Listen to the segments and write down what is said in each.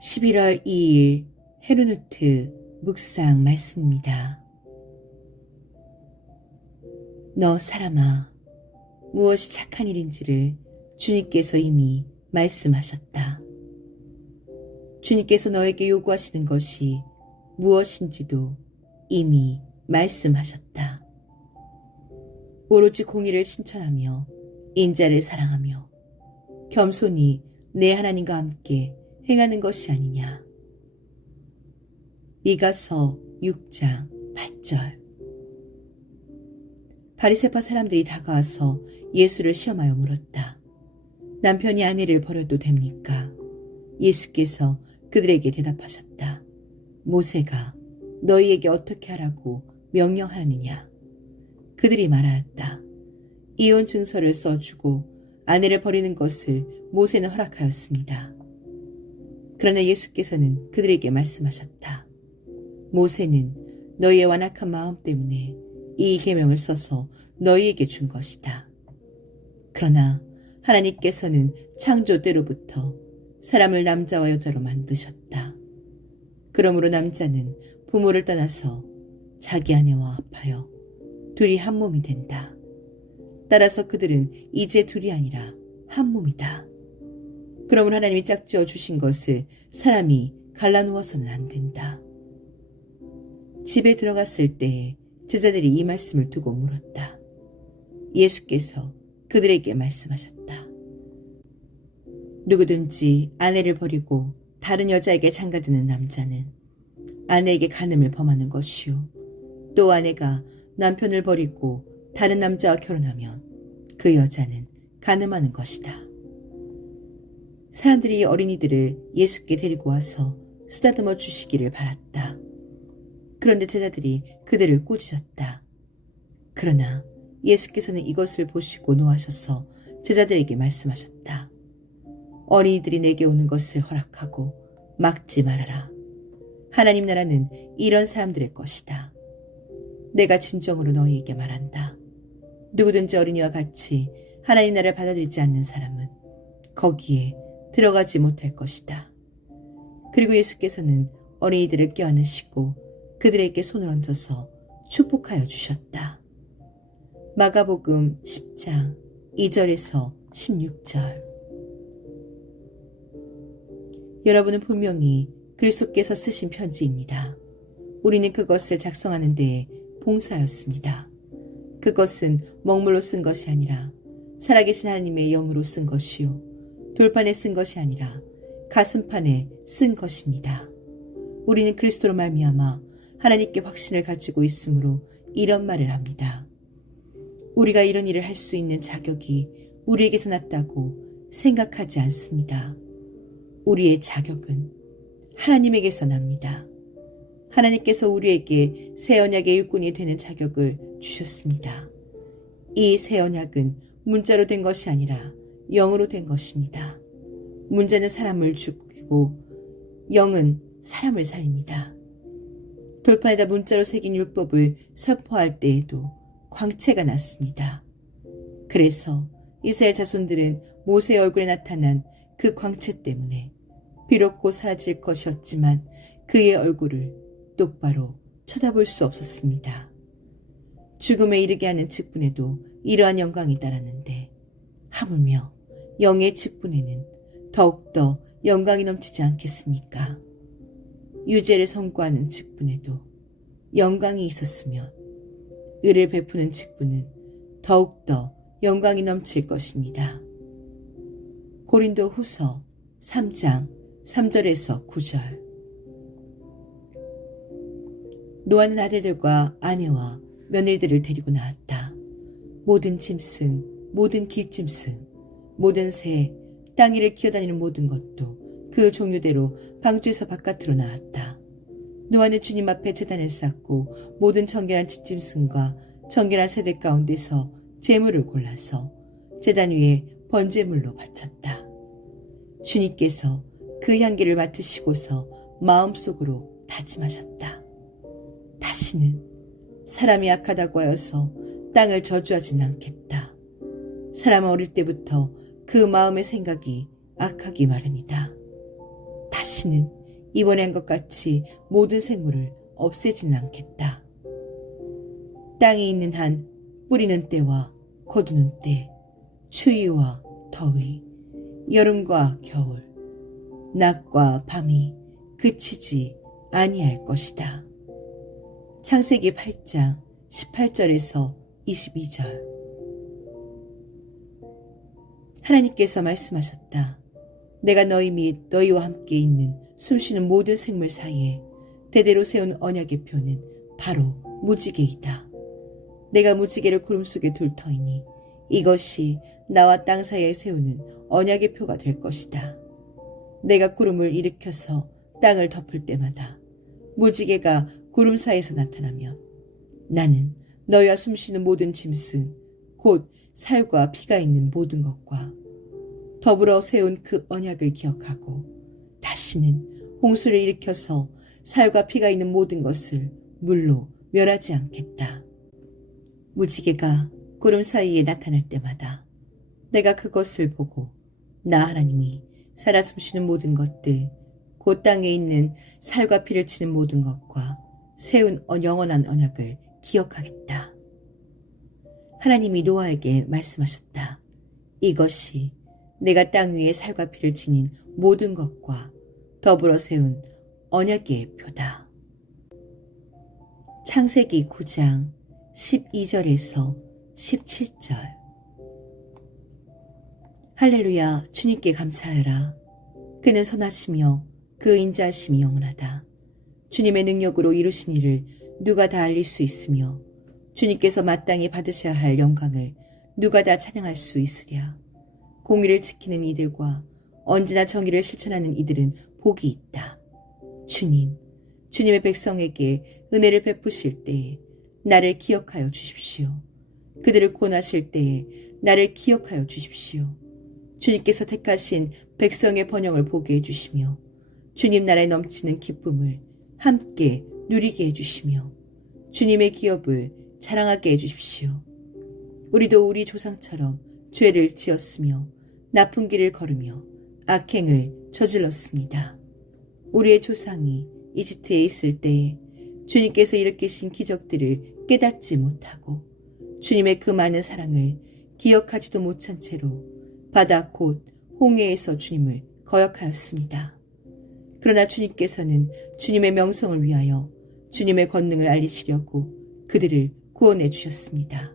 11월 2일 헤르누트 묵상 말씀입니다. 너 사람아, 무엇이 착한 일인지를 주님께서 이미 말씀하셨다. 주님께서 너에게 요구하시는 것이 무엇인지도 이미 말씀하셨다. 오로지 공의를 신천하며 인자를 사랑하며 겸손히 내 하나님과 함께 행하는 것이 아니냐. 미가서 6장 8절 바리세파 사람들이 다가와서 예수를 시험하여 물었다. 남편이 아내를 버려도 됩니까? 예수께서 그들에게 대답하셨다. 모세가 너희에게 어떻게 하라고 명령하느냐? 그들이 말하였다. 이혼 증서를 써주고 아내를 버리는 것을 모세는 허락하였습니다. 그러나 예수께서는 그들에게 말씀하셨다. 모세는 너희의 완악한 마음 때문에 이 계명을 써서 너희에게 준 것이다. 그러나 하나님께서는 창조 때로부터 사람을 남자와 여자로 만드셨다. 그러므로 남자는 부모를 떠나서 자기 아내와 합하여 둘이 한 몸이 된다. 따라서 그들은 이제 둘이 아니라 한 몸이다. 그러므로 하나님이 짝지어 주신 것을 사람이 갈라놓아서는 안 된다. 집에 들어갔을 때 제자들이 이 말씀을 두고 물었다. 예수께서 그들에게 말씀하셨다. 누구든지 아내를 버리고 다른 여자에게 장가드는 남자는 아내에게 간음을 범하는 것이요. 또 아내가 남편을 버리고 다른 남자와 결혼하면 그 여자는 간음하는 것이다. 사람들이 어린이들을 예수께 데리고 와서 쓰다듬어 주시기를 바랐다. 그런데 제자들이 그들을 꾸짖었다. 그러나 예수께서는 이것을 보시고 노하셔서 제자들에게 말씀하셨다. 어린이들이 내게 오는 것을 허락하고 막지 말아라. 하나님 나라는 이런 사람들의 것이다. 내가 진정으로 너희에게 말한다. 누구든지 어린이와 같이 하나님 나라를 받아들이지 않는 사람은 거기에 들어가지 못할 것이다. 그리고 예수께서는 어린이들을 껴안으시고 그들에게 손을 얹어서 축복하여 주셨다. 마가복음 10장 2절에서 16절 여러분은 분명히 그리스도께서 쓰신 편지입니다. 우리는 그것을 작성하는 데에 봉사였습니다. 그것은 먹물로 쓴 것이 아니라 살아계신 하나님의 영으로 쓴 것이요. 돌판에 쓴 것이 아니라 가슴판에 쓴 것입니다. 우리는 그리스도로 말미암아 하나님께 확신을 가지고 있으므로 이런 말을 합니다. 우리가 이런 일을 할 수 있는 자격이 우리에게서 났다고 생각하지 않습니다. 우리의 자격은 하나님에게서 납니다. 하나님께서 우리에게 새 언약의 일꾼이 되는 자격을 주셨습니다. 이 새 언약은 문자로 된 것이 아니라 영으로 된 것입니다. 문자는 사람을 죽이고 영은 사람을 살립니다. 돌판에다 문자로 새긴 율법을 선포할 때에도 광채가 났습니다. 그래서 이스라엘 자손들은 모세의 얼굴에 나타난 그 광채 때문에 비록 곧 사라질 것이었지만 그의 얼굴을 똑바로 쳐다볼 수 없었습니다. 죽음에 이르게 하는 직분에도 이러한 영광이 따랐는데 하물며 영의 직분에는 더욱더 영광이 넘치지 않겠습니까? 유죄를 선고하는 직분에도 영광이 있었으면 의를 베푸는 직분은 더욱더 영광이 넘칠 것입니다. 고린도 후서 3장 3절에서 9절 노아는 아들들과 아내와 며느리들을 데리고 나왔다. 모든 짐승, 모든 길짐승, 모든 새, 땅 위를 기어다니는 모든 것도 그 종류대로 방주에서 바깥으로 나왔다. 노아는 주님 앞에 재단을 쌓고 모든 정결한 집짐승과 정결한 세대 가운데서 재물을 골라서 재단 위에 번제물로 바쳤다. 주님께서 그 향기를 맡으시고서 마음속으로 다짐하셨다. 다시는 사람이 악하다고 하여서 땅을 저주하진 않겠다. 사람은 어릴 때부터 그 마음의 생각이 악하기 마련이다. 다시는 이번엔 것 같이 모든 생물을 없애지는 않겠다. 땅에 있는 한 뿌리는 때와 거두는 때, 추위와 더위, 여름과 겨울, 낮과 밤이 그치지 아니할 것이다. 창세기 8장 18절에서 22절. 하나님께서 말씀하셨다. 내가 너희 및 너희와 함께 있는 숨쉬는 모든 생물 사이에 대대로 세운 언약의 표는 바로 무지개이다. 내가 무지개를 구름 속에 둘 터이니 이것이 나와 땅 사이에 세우는 언약의 표가 될 것이다. 내가 구름을 일으켜서 땅을 덮을 때마다 무지개가 구름 사이에서 나타나면 나는 너희와 숨쉬는 모든 짐승, 곧 살과 피가 있는 모든 것과 더불어 세운 그 언약을 기억하고 다시는 홍수를 일으켜서 살과 피가 있는 모든 것을 물로 멸하지 않겠다. 무지개가 구름 사이에 나타날 때마다 내가 그것을 보고 나 하나님이 살아 숨쉬는 모든 것들, 곧 땅에 있는 살과 피를 치는 모든 것과 세운 영원한 언약을 기억하겠다. 하나님이 노아에게 말씀하셨다. 이것이 내가 땅 위에 살과 피를 지닌 모든 것과 더불어 세운 언약의 표다. 창세기 9장 12절에서 17절 할렐루야 주님께 감사하라. 그는 선하시며 그 인자하심이 영원하다. 주님의 능력으로 이루신 일을 누가 다 알릴 수 있으며 주님께서 마땅히 받으셔야 할 영광을 누가 다 찬양할 수 있으랴. 공의를 지키는 이들과 언제나 정의를 실천하는 이들은 복이 있다. 주님, 주님의 백성에게 은혜를 베푸실 때에 나를 기억하여 주십시오. 그들을 권하실 때에 나를 기억하여 주십시오. 주님께서 택하신 백성의 번영을 보게 해주시며 주님 나라에 넘치는 기쁨을 함께 누리게 해주시며 주님의 기업을 자랑하게 해주십시오. 우리도 우리 조상처럼 죄를 지었으며 나쁜 길을 걸으며 악행을 저질렀습니다. 우리의 조상이 이집트에 있을 때에 주님께서 일으키신 기적들을 깨닫지 못하고 주님의 그 많은 사랑을 기억하지도 못한 채로 바다 곧 홍해에서 주님을 거역하였습니다. 그러나 주님께서는 주님의 명성을 위하여 주님의 권능을 알리시려고 그들을 구원해 주셨습니다.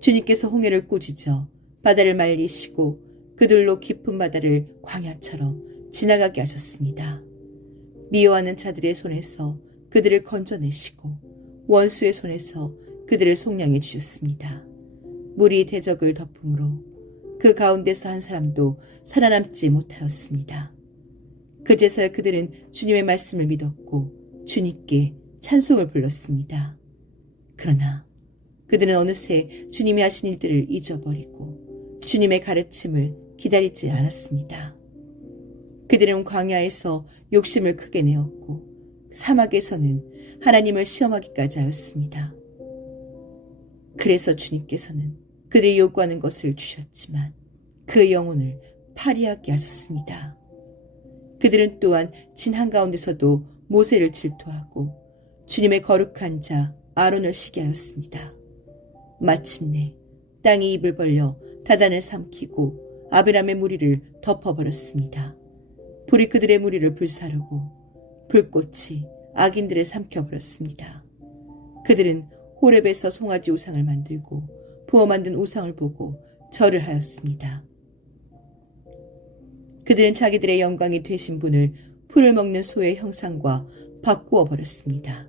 주님께서 홍해를 꾸짖어 바다를 말리시고 그들로 깊은 바다를 광야처럼 지나가게 하셨습니다. 미워하는 자들의 손에서 그들을 건져내시고 원수의 손에서 그들을 속량해 주셨습니다. 물이 대적을 덮음으로 그 가운데서 한 사람도 살아남지 못하였습니다. 그제서야 그들은 주님의 말씀을 믿었고 주님께 찬송을 불렀습니다. 그러나 그들은 어느새 주님이 하신 일들을 잊어버리고 주님의 가르침을 기다리지 않았습니다. 그들은 광야에서 욕심을 크게 내었고 사막에서는 하나님을 시험하기까지 하였습니다. 그래서 주님께서는 그들이 요구하는 것을 주셨지만 그 영혼을 파리하게 하셨습니다. 그들은 또한 진 한가운데서도 모세를 질투하고 주님의 거룩한 자 아론을 시게 하였습니다. 마침내 땅이 입을 벌려 다단을 삼키고 아브람의 무리를 덮어버렸습니다. 불이 그들의 무리를 불사르고 불꽃이 악인들을 삼켜버렸습니다. 그들은 호렙에서 송아지 우상을 만들고 부어 만든 우상을 보고 절을 하였습니다. 그들은 자기들의 영광이 되신 분을 풀을 먹는 소의 형상과 바꾸어 버렸습니다.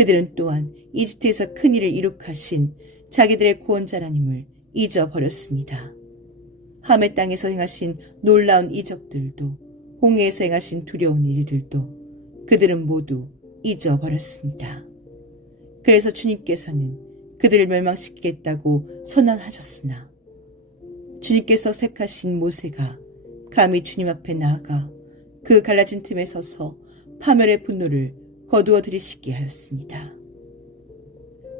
그들은 또한 이집트에서 큰 일을 이룩하신 자기들의 구원자라님을 잊어버렸습니다. 함의 땅에서 행하신 놀라운 이적들도 홍해에서 행하신 두려운 일들도 그들은 모두 잊어버렸습니다. 그래서 주님께서는 그들을 멸망시키겠다고 선언하셨으나 주님께서 색하신 모세가 감히 주님 앞에 나아가 그 갈라진 틈에 서서 파멸의 분노를 거두어 들이시게 하였습니다.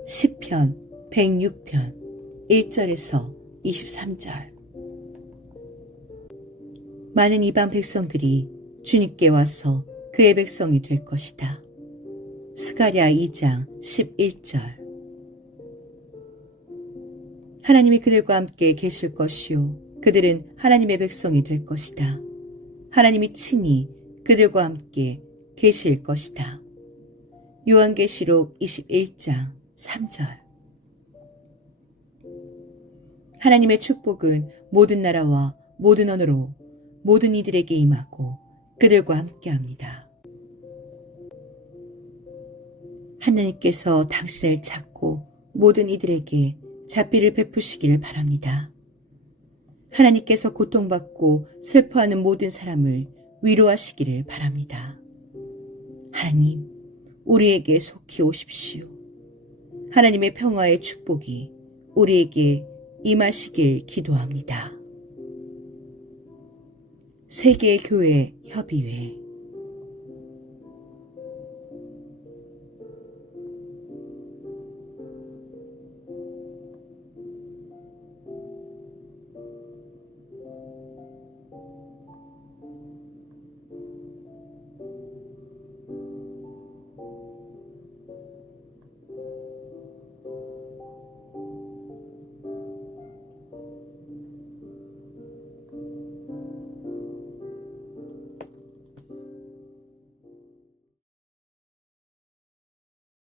10편 106편 1절에서 23절 많은 이방 백성들이 주님께 와서 그의 백성이 될 것이다. 스가랴 2장 11절 하나님이 그들과 함께 계실 것이요 그들은 하나님의 백성이 될 것이다. 하나님이 친히 그들과 함께 계실 것이다. 요한계시록 21장 3절 하나님의 축복은 모든 나라와 모든 언어로 모든 이들에게 임하고 그들과 함께합니다. 하나님께서 당신을 찾고 모든 이들에게 자비를 베푸시기를 바랍니다. 하나님께서 고통받고 슬퍼하는 모든 사람을 위로하시기를 바랍니다. 하나님, 우리에게 속히 오십시오. 하나님의 평화의 축복이 우리에게 임하시길 기도합니다. 세계교회 협의회